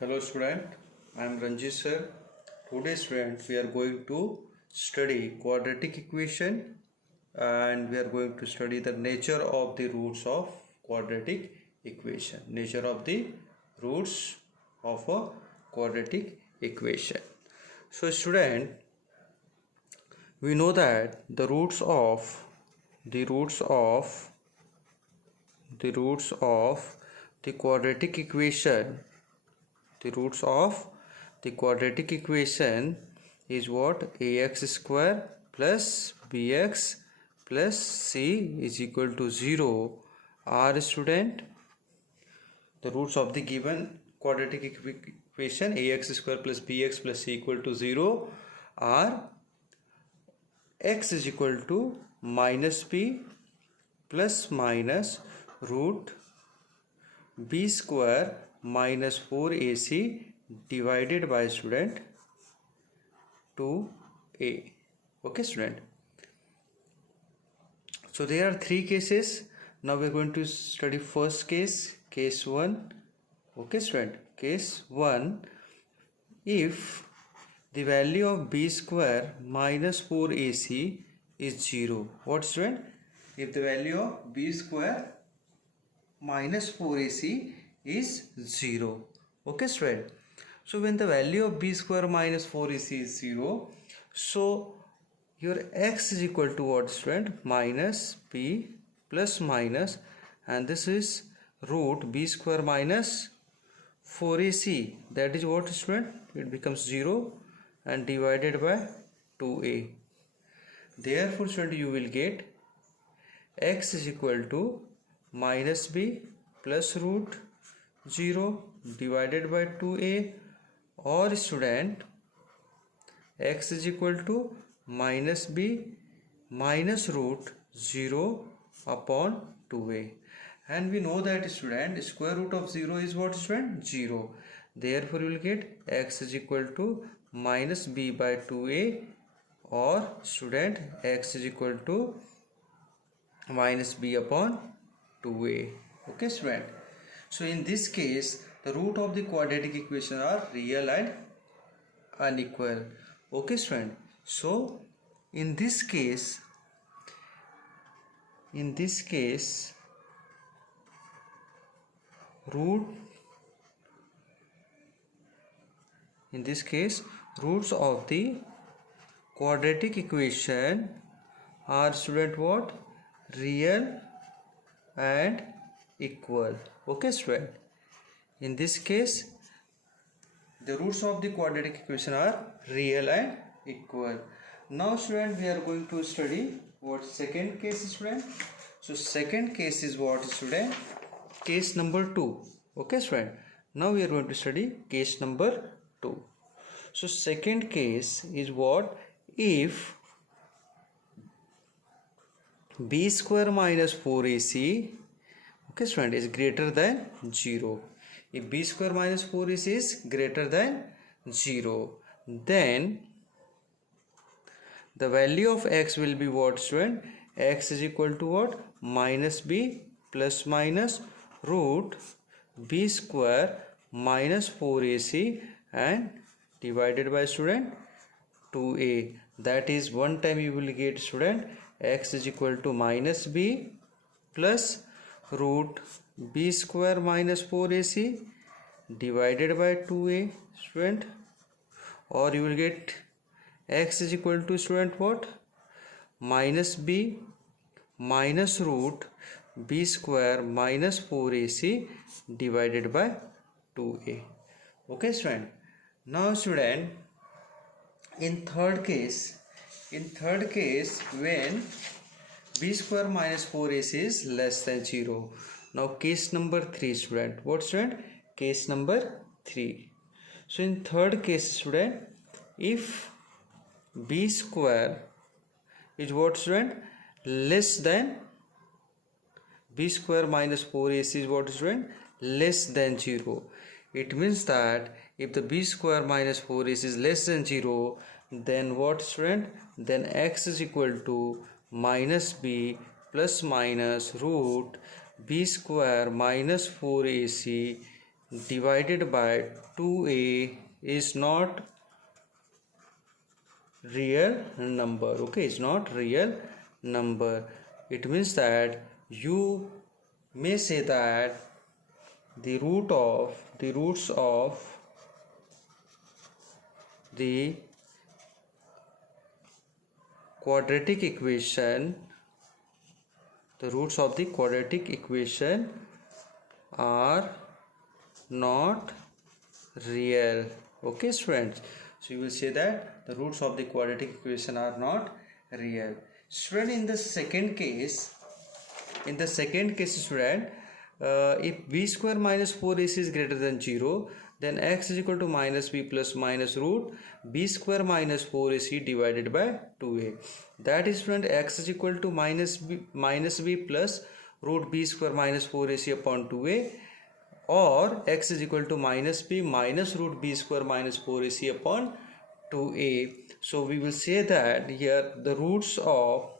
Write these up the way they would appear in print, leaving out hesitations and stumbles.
Hello student, I am Ranjit sir. Today student we are going to study quadratic equation and we are going to study the nature of the roots of quadratic equation. Nature of the roots of a quadratic equation. So student, we know that the roots of the quadratic equation is what? Ax square plus bx plus c is equal to 0 are student. The roots of the given quadratic equation ax square plus bx plus c equal to 0 are x is equal to minus b plus minus root b square minus 4ac divided by student 2a. Okay student, so there are three cases. Now we are going to study first case 1. Okay student, case 1, if the value of b square minus 4ac is 0. What student? If the value of b square minus 4ac is 0. Okay student, so when the value of b square minus 4ac is 0, so your x is equal to what student? Minus b plus minus, and this is root b square minus 4ac, that is what student? It becomes 0 and divided by 2a. Therefore student, you will get x is equal to minus b plus root 0 divided by 2a, or student x is equal to minus b minus root 0 upon 2a. And we know that student square root of 0 is what student? 0. Therefore you will get x is equal to minus b by 2a, or student x is equal to minus b upon 2a. Okay student, so in this case the root of the quadratic equation are real and unequal. Okay student, so in this case roots of the quadratic equation are student what? Real and equal. Okay student, in this case the roots of the quadratic equation are real and equal. Now student, we are going to study what second case student. So second case is what student? Case number 2. Okay student, now we are going to study case number 2. So second case is what? If b square minus 4ac, okay student, is greater than 0. If b square minus 4ac is greater than 0, then the value of x will be what student? X is equal to what? Minus b plus minus root b square minus 4ac and divided by student 2a. That is, one time you will get student x is equal to minus b plus root b square minus 4ac divided by 2a student, or you will get x is equal to student what? Minus b minus root b square minus 4ac divided by 2a. Okay student, now student, in third case when b square minus 4ac is less than 0. Now case number 3 student. What student? Case number 3. So in third case student, if b square is what student? Less than b square minus 4ac is what student? Less than 0. It means that if the b square minus 4ac is less than 0, then what student? Then x is equal to minus b plus minus root b square minus 4ac divided by 2a is not real number. Okay, it's not real number. It means that you may say that the roots of the quadratic equation, the roots of the quadratic equation are not real. Okay students, so you will say that the roots of the quadratic equation are not real. Student, in the second case student, if b square minus 4ac is greater than 0, then x is equal to minus b plus minus root b square minus 4ac divided by 2a. That is student, x is equal to minus b plus root b square minus 4ac upon 2a, or x is equal to minus b minus root b square minus 4ac upon 2a. So we will say that here the roots of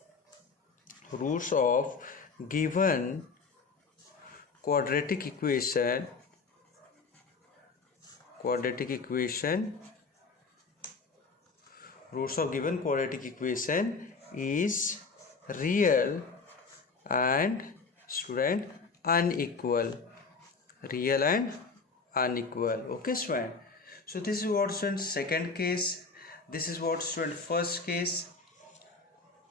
given quadratic equation roots of given quadratic equation is real and student unequal. Real and unequal. Okay student, so this is what student second case, this is what student first case.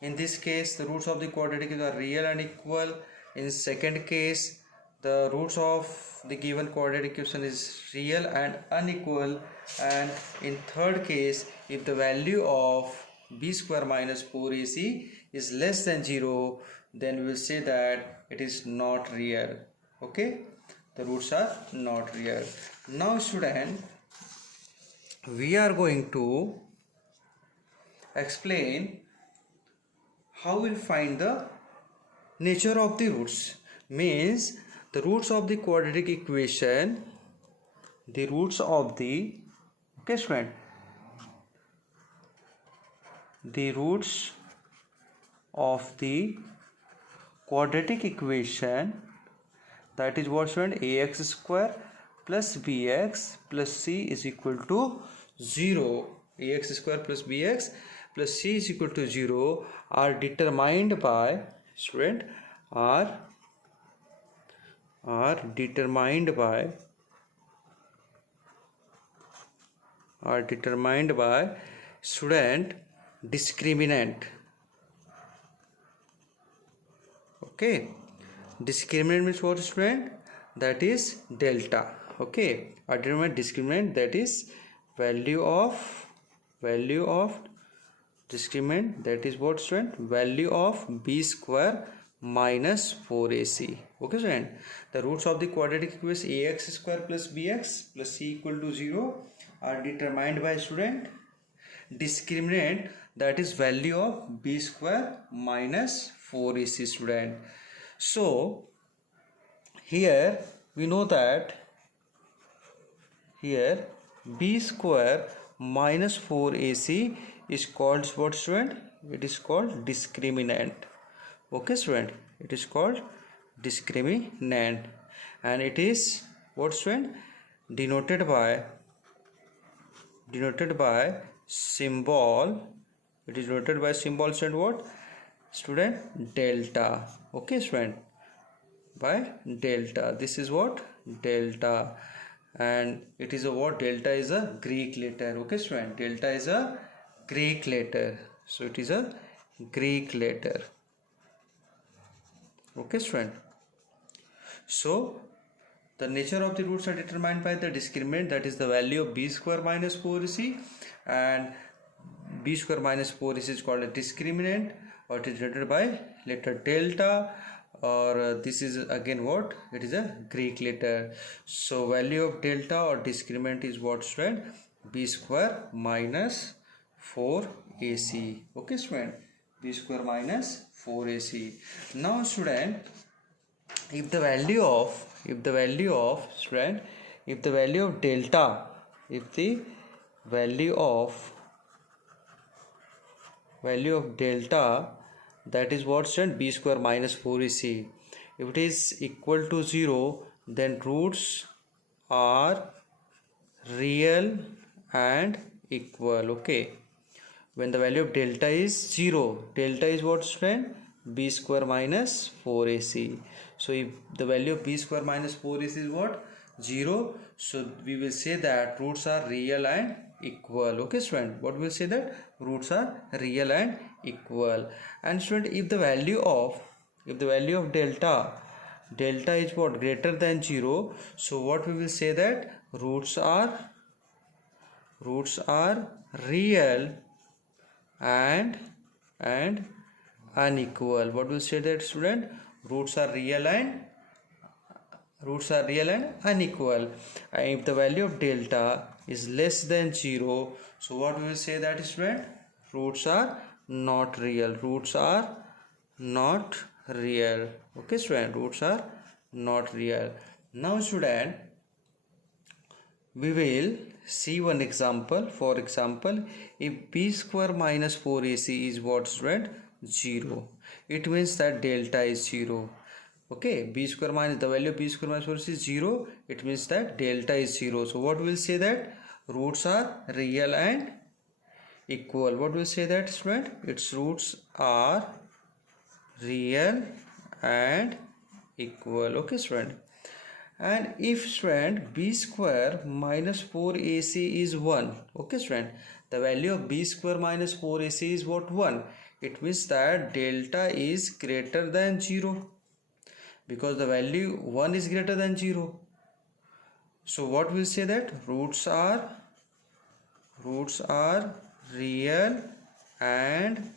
In this case the roots of the quadratic are real and equal. In second case the roots of the given quadratic equation is real and unequal. And in third case, if the value of b square minus 4ac is less than 0, then we will say that it is not real. Okay, the roots are not real. Now student, we are going to explain how we'll find the nature of the roots. Means the roots of the quadratic equation, the roots of the, okay student, the roots of the quadratic equation, that is what student, ax square plus bx plus c is equal to 0. Ax square plus bx plus c is equal to 0 are determined by student, are determined by student discriminant. Okay, discriminant means what student? That is delta. Okay, are determined discriminant, that is value of discriminant, that is what student? Value of b square minus 4ac. Okay student, the roots of the quadratic equation ax square plus bx plus c equal to 0 are determined by student discriminant, that is value of b square minus 4ac student. So here we know that here b square minus 4ac is called what student? It is called discriminant. Okay student, it is called discriminant, and it is what student? Denoted by symbol. It is denoted by symbol student what? Student delta. Okay student, by delta. This is what? Delta. And it is a what? Delta is a Greek letter. Okay student, delta is a Greek letter, so it is a Greek letter. Okay student, so the nature of the roots are determined by the discriminant, that is the value of b square minus 4ac, and b square minus 4ac is called a discriminant, or it is denoted by letter delta, or this is again what? It is a Greek letter. So value of delta or discriminant is what student? B square minus 4ac. Okay student, b square minus 4ac. Now student, if the value of student, if the value of delta, if the value of delta, that is what student? B square minus 4ac, if it is equal to 0, then roots are real and equal. Okay, when the value of delta is 0, delta is what, student? B square minus 4ac. So if the value of b square minus 4ac is what? 0. So we will say that roots are real and equal. Okay, student, what will say that? Roots are real and equal. And student, if the value of delta is what? Greater than 0. So what we will say that? Roots are real and unequal. What will say that, student? Roots are real and unequal. And if the value of delta is less than 0, so what we will say that, student? Roots are not real. Roots are not real. Okay, student, roots are not real. Now, student, we will see one example. For example, if b square minus 4ac is what, student? 0. It means that delta is 0. Okay, b square minus, the value of b square minus 4ac is 0. It means that delta is 0. So what will say that? Roots are real and equal. What will say that, student? Its roots are real and equal. Okay, student. And if, student, b square minus 4ac is 1, okay, student, the value of b square minus 4ac is what? 1. It means that delta is greater than 0, because the value 1 is greater than 0. So what will say that? Roots are real and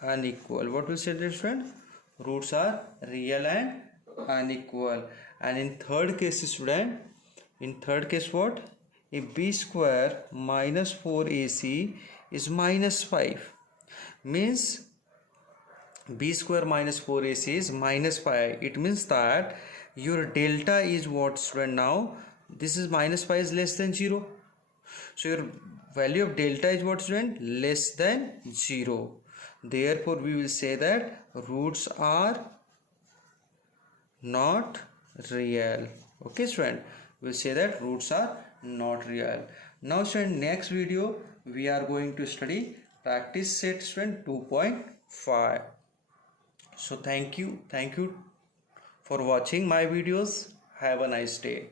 unequal. What will say that, student? Roots are real and unequal. And in third case, student, in third case, what? If b square minus 4ac is minus 5, means b square minus 4ac is minus 5. It means that your delta is what, student? Now this is minus 5 is less than 0. So your value of delta is what, student? Less than 0. Therefore we will say that roots are not real. Okay, student, we'll say that roots are not real. Now, student, next video we are going to study practice set, student, 2.5. So thank you for watching my videos. Have a nice day.